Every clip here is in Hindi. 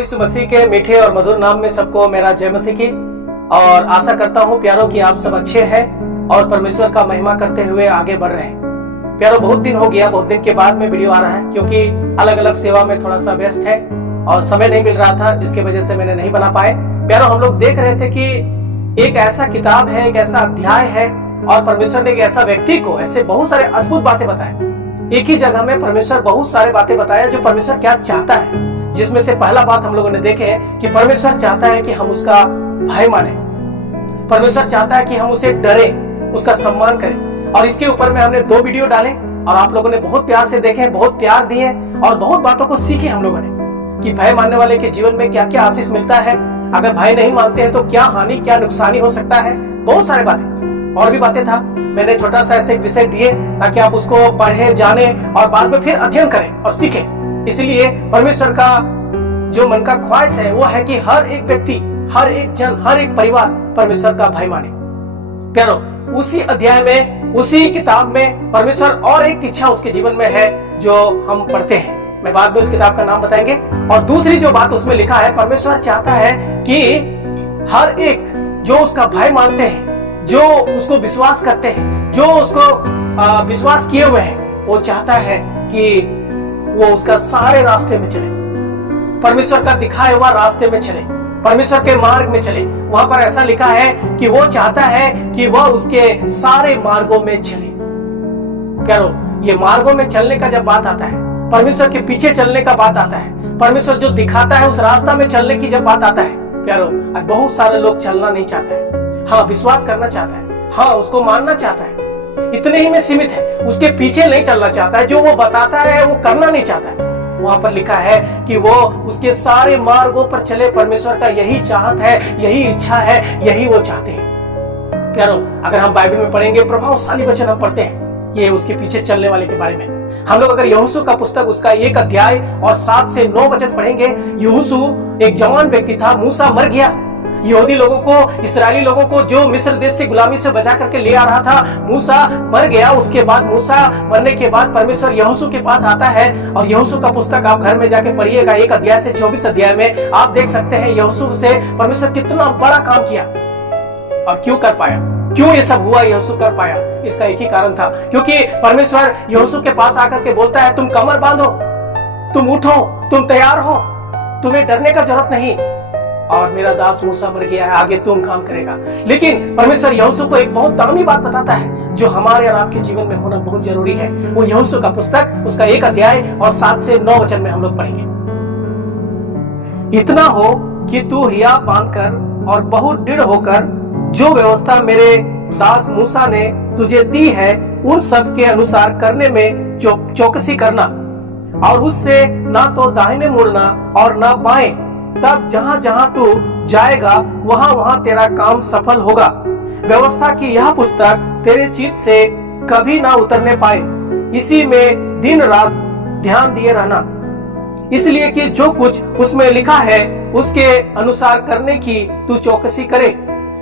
यीशु मसीह के मीठे और मधुर नाम में सबको मेरा जय मसीह की। और आशा करता हूँ प्यारों कि आप सब अच्छे हैं और परमेश्वर का महिमा करते हुए आगे बढ़ रहे हैं। प्यारों, बहुत दिन हो गया, बहुत दिन के बाद में वीडियो आ रहा है क्योंकि अलग अलग सेवा में थोड़ा सा व्यस्त है और समय नहीं मिल रहा था, जिसकी वजह से मैंने नहीं बना पाए। प्यारों, हम लोग देख रहे थे कि एक ऐसा किताब है, एक ऐसा अध्याय है और परमेश्वर ने एक ऐसा व्यक्ति को ऐसे बहुत सारे अद्भुत बातें बताए। एक ही जगह में परमेश्वर बहुत सारे बातें बताया जो परमेश्वर क्या चाहता है, जिसमें से पहला बात हम लोगों ने देखे है कि परमेश्वर चाहता है कि हम उसका भय माने। परमेश्वर चाहता है कि हम उसे डरे, उसका सम्मान करें। और इसके ऊपर में हमने 2 वीडियो डाले और आप लोगों ने बहुत प्यार से देखे, बहुत प्यार दिए और बहुत बातों को सीखे हम लोगों ने कि भय मानने वाले के जीवन में क्या क्या आशीष मिलता है, अगर भय नहीं मानते हैं तो क्या हानि क्या नुकसानी हो सकता है। बहुत सारी बातें और भी बातें था। मैंने छोटा सा ऐसे विषय दिए ताकि आप उसको पढ़े, जाने और बाद में फिर अध्ययन करें और सीखें। इसलिए परमेश्वर का जो मन का ख्वाहिश है वो है कि हर एक व्यक्ति, हर एक जन, हर एक परिवार परमेश्वर का भय माने। प्यारो, उसी अध्याय में, उसी किताब में परमेश्वर और एक इच्छा उसके जीवन में है जो हम पढ़ते हैं। मैं बाद में उस किताब का नाम बताएंगे। और दूसरी जो बात उसमें लिखा है, परमेश्वर चाहता है कि हर एक जो उसका भय मानते हैं, जो उसको विश्वास करते हैं, जो उसको विश्वास किए हुए हैं, वो चाहता है कि वो उसका सारे रास्ते में चले, परमेश्वर का दिखाए हुआ रास्ते में चले, परमेश्वर के मार्ग में चले। वहां पर ऐसा लिखा है कि वो चाहता है कि वह उसके सारे मार्गों में चले। प्यारो, ये मार्गों में चलने का जब बात आता है, परमेश्वर के पीछे चलने का बात आता है, परमेश्वर जो दिखाता है उस रास्ता में चलने की जब बात आता है, प्यारो, आज बहुत सारे लोग चलना नहीं चाहते हैं। हाँ, विश्वास करना चाहता है, हाँ, उसको मानना चाहता है, इतने ही में सीमित है, उसके पीछे नहीं चलना चाहता है, जो वो बताता है वो करना नहीं चाहता है। वहां पर लिखा है कि वो उसके सारे मार्गों पर चले। परमेश्वर का यही चाहत है, यही इच्छा है, यही वो चाहते हैं। प्यारो, अगर हम बाइबल में पढ़ेंगे, प्रभावशाली वचन हम पढ़ते हैं ये उसके पीछे चलने वाले के बारे में। हम लोग अगर यहोशू का पुस्तक, उसका 1 अध्याय और 7 से 9 वचन पढ़ेंगे। यहोशू एक जवान व्यक्ति था, मूसा मर गया। यहूदी लोगों को, इस्राएली लोगों को जो मिस्र देश से गुलामी से बचा करके ले आ रहा था, मूसा मर गया। उसके बाद मूसा मरने के बाद परमेश्वर यहोशू के पास आता है और यहोशू का पुस्तक आप घर में जाके पढ़िएगा। 1 अध्याय से 24 अध्याय में आप देख सकते हैं यहोशू से परमेश्वर कितना बड़ा काम किया और क्यों कर पाया, क्यों ये सब हुआ, यहोशू कर पाया। इसका एक ही कारण था, क्योंकि परमेश्वर यहोशू के पास आकर के बोलता है, तुम कमर बांधो, तुम उठो, तुम तैयार हो, तुम्हें डरने का जरूरत नहीं, और मेरा दास मूसा मर गया है, आगे तुम काम करेगा। लेकिन परमेश्वर यहोशू को एक बहुत दामी बात बताता है जो हमारे और आपके जीवन में होना बहुत जरूरी है। वो यहोशू का पुस्तक, उसका 1 अध्याय और 7 से 9 वचन में हम लोग पढ़ेंगे। इतना हो कि तू हिया बांधकर और बहुत दृढ़ होकर जो व्यवस्था मेरे दास मूसा ने तुझे दी है उन सब के अनुसार करने में चौकसी करना, और उससे ना तो दाहिने मुड़ना और ना बाएं। तब जहां जहां तू जाएगा वहां वहां तेरा काम सफल होगा। व्यवस्था की यह पुस्तक तेरे चित्त से कभी ना उतरने पाए, इसी में दिन रात ध्यान दिए रहना, इसलिए कि जो कुछ उसमें लिखा है उसके अनुसार करने की तू चौकसी करे,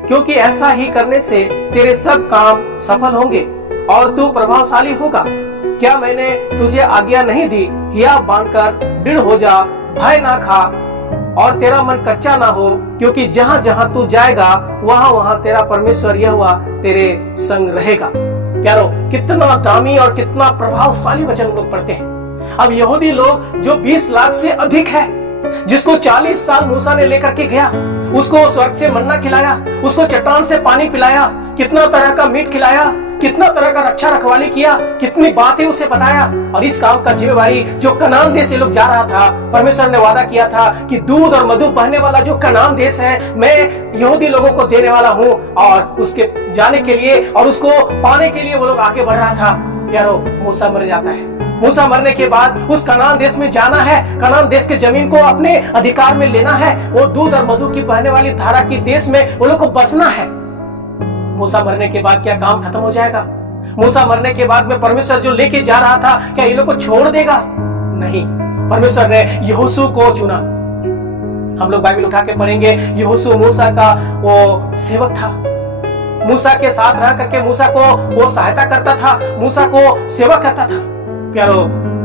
क्योंकि ऐसा ही करने से तेरे सब काम सफल होंगे और तू प्रभावशाली होगा। क्या मैंने तुझे आज्ञा नहीं दी, हिया बांधकर दृढ़ हो जा, भय ना खा और तेरा मन कच्चा ना हो, क्योंकि जहां जहां तू जाएगा वहां वहां तेरा परमेश्वर यहोवा तेरे संग रहेगा। प्यारो, कितना दामी और कितना प्रभावशाली वचन लोग पढ़ते हैं। अब यहूदी लोग जो 20 लाख से अधिक है, जिसको 40 साल मूसा ने लेकर के गया, उसको स्वर्ग से मन्ना खिलाया, उसको चट्टान से पानी पिलाया, कितना तरह का मीट खिलाया, कितना तरह का रक्षा रखवाली किया, कितनी बातें उसे बताया। और इस काम का जिम्मेवारी जो कनान देश से लोग जा रहा था, परमेश्वर ने वादा किया था कि दूध और मधु बहने वाला जो कनान देश है, मैं यहूदी लोगों को देने वाला हूँ। और उसके जाने के लिए और उसको पाने के लिए वो लोग आगे बढ़ रहा था। यारो, मूसा मर जाता है। मूसा मरने के बाद उस कनान देश में जाना है, कनान देश के जमीन को अपने अधिकार में लेना है, वो दूध और मधु की बहने वाली धारा की देश में वो लोग को बसना है। मूसा मरने के बाद क्या काम खत्म हो जाएगा? मूसा मरने के बाद में परमेश्वर जो लेके जा रहा था, क्या ये लोग को छोड़ देगा? नहीं, परमेश्वर ने यहोशू को चुना। हम लोग बाइबल उठा के पढ़ेंगे, यहोशू मूसा का वो सेवक था। मूसा के साथ रह करके मूसा को वो सहायता करता था, मूसा को सेवा करता था। प्यारो,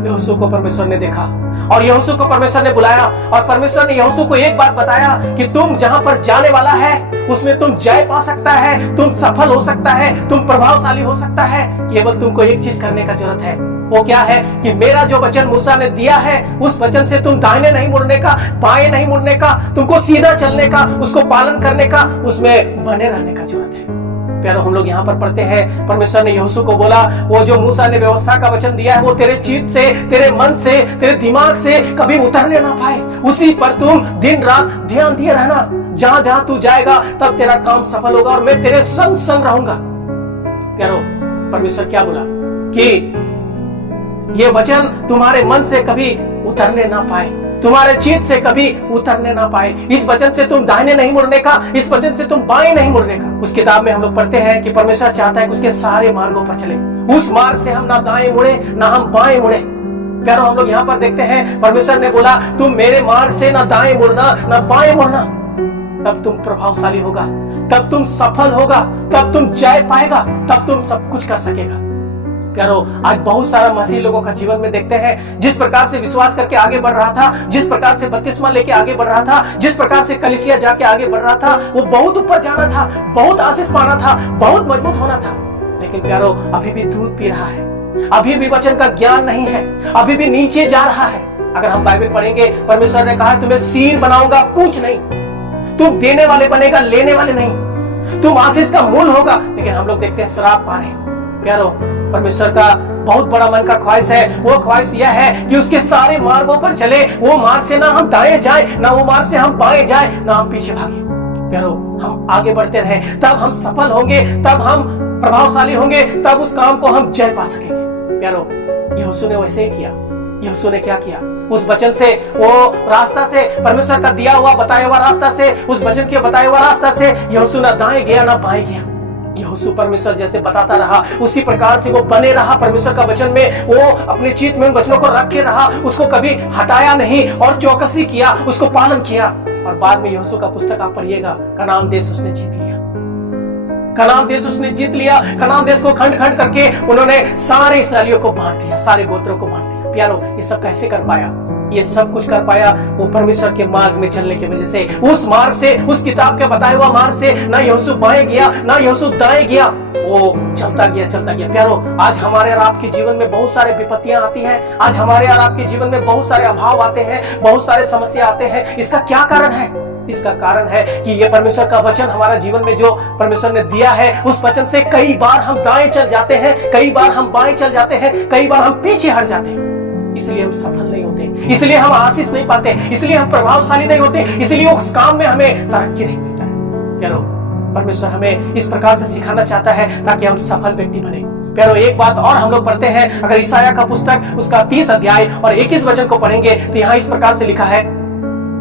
यहोशू को परमेश्वर ने देखा और यहोशू को परमेश्वर ने बुलाया और परमेश्वर ने यहोशू को एक बात बताया कि तुम जहां पर जाने वाला है उसमें तुम जय पा सकता है, तुम सफल हो सकता है, तुम प्रभावशाली हो सकता है। केवल तुमको एक चीज करने का जरूरत है, वो क्या है कि मेरा जो वचन मूसा ने दिया है उस वचन से तुम दाहिने नहीं मुड़ने का, बाएं नहीं मुड़ने का, तुमको सीधा चलने का, उसको पालन करने का, उसमें बने रहने का जरूरत है। प्यारो, हम लोग यहाँ पर पढ़ते हैं परमेश्वर ने यहोशू को बोला वो जो मूसा ने व्यवस्था का वचन दिया है वो तेरे चित्त से, तेरे मन से, तेरे दिमाग से कभी उतरने ना पाए, उसी पर तुम दिन रात ध्यान दिए रहना। जहां जहां तू जाएगा तब तेरा काम सफल होगा और मैं तेरे संग संग रहूंगा। प्यारो, परमेश्वर क्या बोला कि ये वचन तुम्हारे मन से कभी उतरने ना पाए, तुम्हारे चित्त से कभी उतरने ना पाए। इस वचन से तुम दाहिने नहीं मुड़ने का, इस वचन से तुम बाएं नहीं मुड़ने का। उस किताब में हम लोग पढ़ते हैं कि परमेश्वर चाहता है कि उसके सारे मार्गों पर चले, उस मार्ग से हम ना दाएं मुड़े ना हम बाएं मुड़े। प्यारो, हम लोग यहाँ पर देखते हैं परमेश्वर ने बोला तुम मेरे मार्ग से ना दाएं मुड़ना ना बाएं मुड़ना, तब तुम प्रभावशाली होगा, तब तुम सफल होगा, तब तुम जय पाएगा, तब तुम सब कुछ कर सकेगा। प्यारो, आज बहुत सारा मसीह लोगों का जीवन में देखते हैं जिस प्रकार से विश्वास करके आगे बढ़ रहा था, जिस प्रकार से बपतिस्मा लेके आगे बढ़ रहा था, जिस प्रकार से कलीसिया जाके आगे बढ़ रहा था, वो बहुत ऊपर जाना था, बहुत आशीष पाना था, बहुत मजबूत होना था। लेकिन प्यारो, अभी भी दूध पी रहा है, अभी भी वचन का ज्ञान नहीं है, अभी भी नीचे जा रहा है। अगर हम बाइबल पढ़ेंगे, परमेश्वर ने कहा तुम्हें सीर बनाऊंगा, पूछ नहीं। तुम देने वाले बनेगा, लेने वाले नहीं। तुम आशीष का मूल होगा। लेकिन हम लोग देखते हैं श्राप पा रहे। प्यारो, परमेश्वर का बहुत बड़ा मन का ख्वाहिश है, वो ख्वाहिश यह है कि उसके सारे मार्गों पर चले, वो मार्ग से ना हम दाएं जाए, ना वो मार्ग से हम बाएं जाए, ना हम पीछे भागे। प्यारो, हम आगे बढ़ते रहे, तब हम सफल होंगे, तब हम प्रभावशाली होंगे, तब उस काम को हम जय पा सकेंगे। प्यारो, यहोशू ने वैसे ही किया। यहोशू ने क्या किया? उस वचन से, वो रास्ता से, परमेश्वर का दिया हुआ बताया हुआ रास्ता से, उस वचन के बताया हुआ रास्ता से यहोशू ना दाएं गया ना बाएं गया। यहोशू परमेश्वर जैसे बताता रहा उसी प्रकार से वो बने रहा परमेश्वर का वचन में। वो अपने चित्त में उन वचनों को रखे रहा, उसको कभी हटाया नहीं और चौकसी किया, उसको पालन किया। और बाद में यहोशू का पुस्तक आप पढ़िएगा, कनान देश उसने जीत लिया। कनान देश उसने जीत लिया। कनान देश को खंड खंड करके उन्होंने सारे इस्राएलियों को बांट दिया, सारे गोत्रों को बांट दिया। प्यारो, ये सब कैसे कर पाया? ये सब कुछ कर पाया वो परमेश्वर के मार्ग में चलने की वजह से। उस मार्ग से, उस किताब के बताए हुआ मार्ग से ना यहोशू बाएं गया ना यहोशू दाएं गया, वो चलता गया चलता गया। प्यारो, आज हमारे और आपके जीवन में बहुत सारे विपत्तियां आती हैं, आज हमारे और आपके जीवन में बहुत सारे अभाव आते हैं, बहुत सारे समस्या आते हैं। इसका क्या कारण है? इसका कारण है कि ये परमेश्वर का वचन हमारा जीवन में जो परमेश्वर ने दिया है, उस वचन से कई बार हम दाएं चल जाते हैं, कई बार हम बाएं चल जाते हैं, कई बार हम पीछे हट जाते हैं। इसलिए हम सफल नहीं होते, इसलिए हम आशीष नहीं पाते, इसलिए हम प्रभावशाली नहीं होते, इसलिए उस काम में हमें तरक्की नहीं मिलता है। प्यारो, परमेश्वर हमें इस प्रकार से सिखाना चाहता है ताकि हम सफल व्यक्ति बने। प्यारो, एक बात और हम लोग पढ़ते हैं, अगर ईसाया का पुस्तक उसका 30 अध्याय और 21 वचन को पढ़ेंगे तो यहाँ इस प्रकार से लिखा है,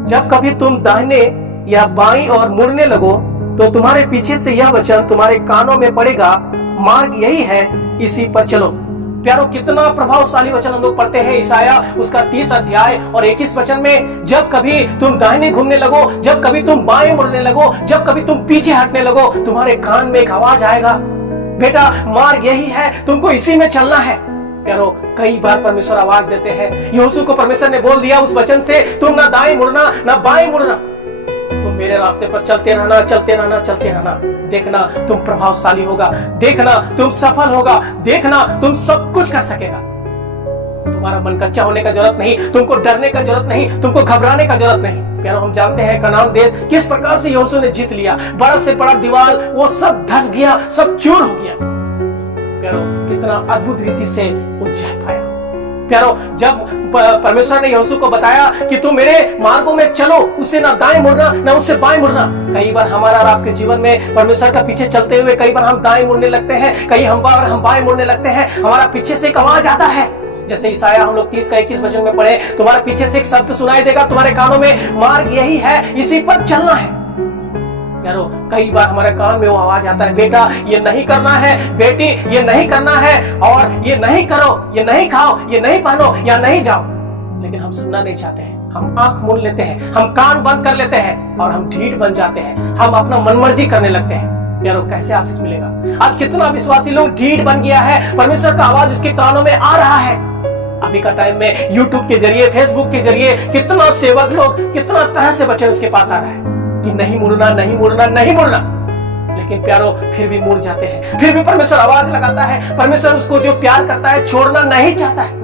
जब कभी तुम दाहिने या बाईं और मुड़ने लगो तो तुम्हारे पीछे से यह वचन तुम्हारे कानों में पड़ेगा, मार्ग यही है, इसी पर चलो। प्यारो, कितना प्रभावशाली वचन हम लोग पढ़ते हैं ईसाया उसका 30 अध्याय और 21 वचन में, जब कभी तुम दाहिने घूमने लगो, जब कभी तुम बाएं मुड़ने लगो, जब कभी तुम पीछे हटने लगो, तुम्हारे कान में एक आवाज आएगा, बेटा मार्ग यही है, तुमको इसी में चलना है। प्यारो, कई बार परमेश्वर आवाज देते हैं। यहोशू को परमेश्वर ने बोल दिया उस वचन से, तुम ना दाएं मुड़ना ना बाएं मुड़ना, तुम मेरे रास्ते पर चलते रहना, चलते रहना, चलते रहना। देखना तुम प्रभावशाली होगा, देखना तुम सफल होगा, देखना तुम सब कुछ कर सकेगा। तुम्हारा मन कच्चा होने का जरूरत नहीं, तुमको डरने का जरूरत नहीं, तुमको घबराने का जरूरत नहीं। प्यारो, हम जानते हैं कनान देश किस प्रकार से यहोशू ने जीत लिया। बड़ा से बड़ा दीवार वो सब धस गया, सब चूर हो गया। प्यारो, कितना अद्भुत रीति से वो जय पाया। प्यारो, जब परमेश्वर ने यहोशू को बताया कि तुम मेरे मार्गों में चलो, उससे ना दाएं मुड़ना ना उससे बाएं मुड़ना। कई बार हमारा और आपके जीवन में परमेश्वर का पीछे चलते हुए कई बार हम दाएं मुड़ने लगते हैं, कई बार हम बाएं मुड़ने लगते हैं। हमारा पीछे से एक आवाज आता है, जैसे ईसाया हम लोग 30 का 21 वचन में पढ़े, तुम्हारे पीछे से एक शब्द सुनाई देगा तुम्हारे कानों में, मार्ग यही है, इसी पर चलना है। प्यारो, कई बार हमारे कान में वो आवाज आता है, बेटा ये नहीं करना है, बेटी ये नहीं करना है, और ये नहीं करो, ये नहीं खाओ, ये नहीं पहनो, या नहीं जाओ। लेकिन हम सुनना नहीं चाहते हैं, हम आंख मूंद लेते हैं, हम कान बंद कर लेते हैं और हम ढीठ बन जाते हैं, हम अपना मनमर्जी करने लगते हैं। प्यारो, कैसे आशीष मिलेगा? आज कितना विश्वासी लोग ढीठ बन गया है, परमेश्वर का आवाज उसके कानों में आ रहा है, अभी का टाइम में यूट्यूब के जरिए, फेसबुक के जरिए कितना सेवक लोग कितना तरह से वचन उसके पास आ रहा है कि नहीं मुड़ना, नहीं मुड़ना, नहीं मुड़ना। लेकिन प्यारो फिर भी मुड़ जाते हैं, फिर भी परमेश्वर आवाज लगाता है। परमेश्वर उसको जो प्यार करता है छोड़ना नहीं चाहता है।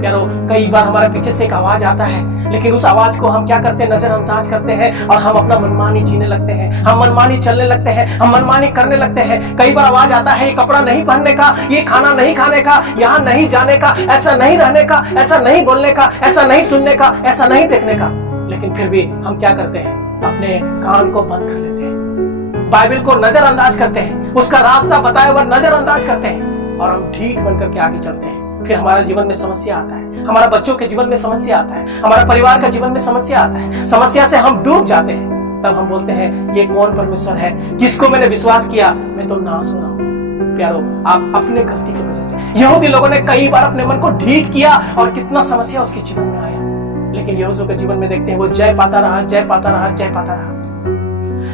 प्यारो कई बार हमारे पीछे से एक आवाज आता है, लेकिन उस आवाज को हम क्या करते हैं, नजरअंदाज करते हैं और हम अपना मनमानी जीने लगते हैं, हम मनमानी चलने लगते हैं, हम मनमानी करने लगते हैं। कई बार आवाज आता है ये कपड़ा नहीं पहनने का, ये खाना नहीं खाने का, यहाँ नहीं जाने का, ऐसा नहीं रहने का, ऐसा नहीं बोलने का, ऐसा नहीं सुनने का, ऐसा नहीं देखने का। लेकिन फिर भी हम क्या करते हैं, अपने कान को बंद कर लेते हैं, बाइबल को नजरअंदाज करते हैं, उसका रास्ता बताया हुआ नजरअंदाज करते हैं और हम ढीठ बनकर के आगे चलते हैं। फिर हमारा जीवन में समस्या आता है, हमारा बच्चों के जीवन में समस्या आता है, हमारा परिवार का जीवन में समस्या आता है, समस्या से हम डूब जाते हैं। तब हम बोलते हैं ये कौन परमेश्वर है जिसको मैंने विश्वास किया, मैं तो नाश हो रहा हूं। प्यारो आप अपने गलती की वजह से, यहूदी लोगों ने कई बार अपने मन को ढीठ किया और कितना समस्या उसके जीवन में आया, लेकिन यहोशू के जीवन में देखते हैं वो जय पाता रहा, जय पाता रहा, जय पाता रहा।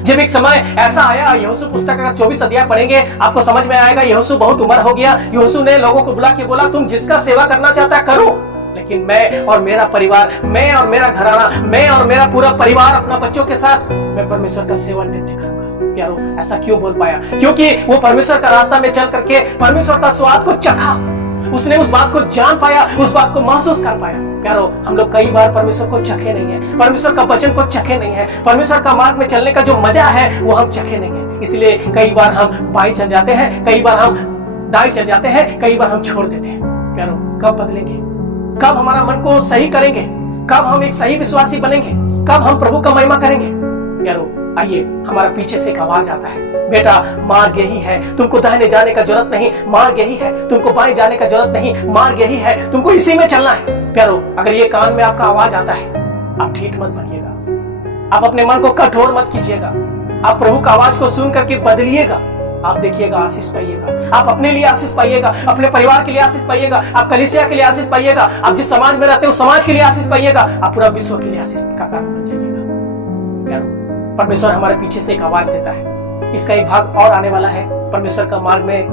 जब एक समय ऐसा आया, यहोशू पुस्तक अगर 24 अध्याय पढ़ेंगे आपको समझ में आएगा, यहोशू बहुत उम्र हो गया। यहोशू ने लोगों को बुला के बोला तुम जिसका सेवा करना चाहता है करो, लेकिन मैं और मेरा परिवार, मैं और मेरा घराना, मैं और मेरा पूरा परिवार अपना बच्चों के साथ मैं परमेश्वर का सेवा नित्य करूंगा। प्यारो ऐसा क्यों बोल पाया? क्योंकि वो परमेश्वर का रास्ता में चल करके परमेश्वर का स्वाद को चखा, उसने उस बात को जान पाया, उस बात को महसूस कर पाया। प्यारो हम लोग कई बार परमेश्वर को चखे नहीं है, परमेश्वर का वचन को चखे नहीं है, परमेश्वर का मार्ग में चलने का जो मजा है वो हम चखे नहीं है। इसलिए कई बार हम बाई चल जाते हैं, कई बार हम दाई चल जाते हैं, कई बार हम छोड़ देते हैं। प्यारो कब बदलेंगे? कब हमारा मन को सही करेंगे? कब हम एक सही विश्वासी बनेंगे? कब हम प्रभु का महिमा करेंगे? प्यारो आइए, हमारा पीछे से एक आवाज आता है, बेटा मार्ग यही है, तुमको दाहिने जाने का जरूरत नहीं, मार्ग यही है, तुमको बाएं जाने का जरूरत नहीं, मार्ग यही है, तुमको इसी में चलना है। प्यारो अगर ये कान में आपका आवाज आता है, आप ढीठ मत बनिएगा, आप अपने मन को कठोर मत कीजिएगा, आप प्रभु का आवाज को सुन करके बदलिएगा। आप देखिएगा आशीष पाइएगा, आप अपने लिए आशीष पाइएगा, अपने परिवार के लिए आशीष पाइएगा, आप कलीसिया के लिए आशीष पाइएगा, आप जिस समाज में रहते हो समाज के लिए आशीष पाइएगा, आप पूरा विश्व के लिए आशीष का कारण बन जाइएगा। परमेश्वर हमारे पीछे से एक आवाज देता है, इसका एक भाग और आने वाला है। परमेश्वर का मार्ग में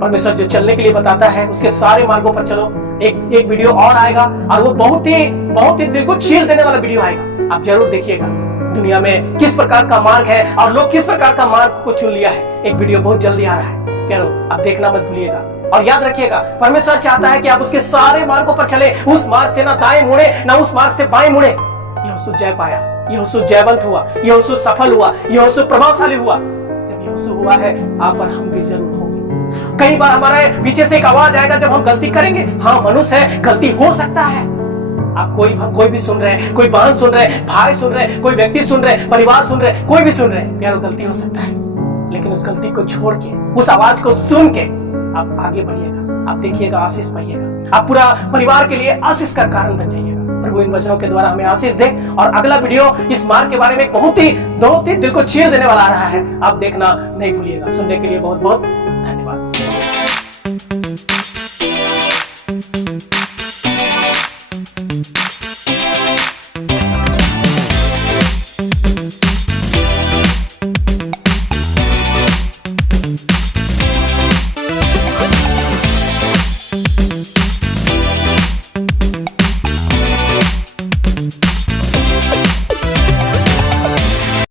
परमेश्वर जो चलने के लिए बताता है उसके सारे मार्गों पर चलो, एक वीडियो और आएगा और वो बहुत ही दिल को चीर देने वाला वीडियो आएगा, आप जरूर देखिएगा। दुनिया में किस प्रकार का मार्ग है और लोग किस प्रकार का मार्ग को चुन लिया है, एक वीडियो बहुत जल्दी आ रहा है। प्यारो आप देखना मत भूलिएगा और याद रखिएगा, परमेश्वर चाहता है कि आप उसके सारे मार्गों पर चले, उस मार्ग से ना दाएं मुड़े ना उस मार्ग से बाएं मुड़े। यहोशू जय पाया, यहोशू जयवंत हुआ, यहोशू सफल हुआ, यहोशू प्रभावशाली हुआ। जब यहोशू हुआ है आप पर हम भी जरूर होंगे। कई बार हमारे पीछे से एक आवाज आएगा जब हम गलती करेंगे, हाँ मनुष्य है, गलती हो सकता है। आप कोई भी सुन रहे हैं, कोई बहन सुन रहे हैं, भाई सुन रहे हैं, कोई व्यक्ति सुन रहे हैं, परिवार सुन रहे हैं, कोई भी सुन रहे हैं, प्यारो गलती हो सकता है, लेकिन उस गलती को छोड़ के, उस आवाज को सुन के आप आगे बढ़िएगा, आप देखिएगा आशीष पाइएगा, आप पूरा परिवार के लिए आशीष का कारण बन जाइएगा। प्रभु इन वचनों के द्वारा हमें आशीष दे। और अगला वीडियो इस मार्ग के बारे में बहुत ही दिल को चीर देने वाला आ रहा है, आप देखना नहीं भूलिएगा। सुनने के लिए बहुत बहुत धन्यवाद।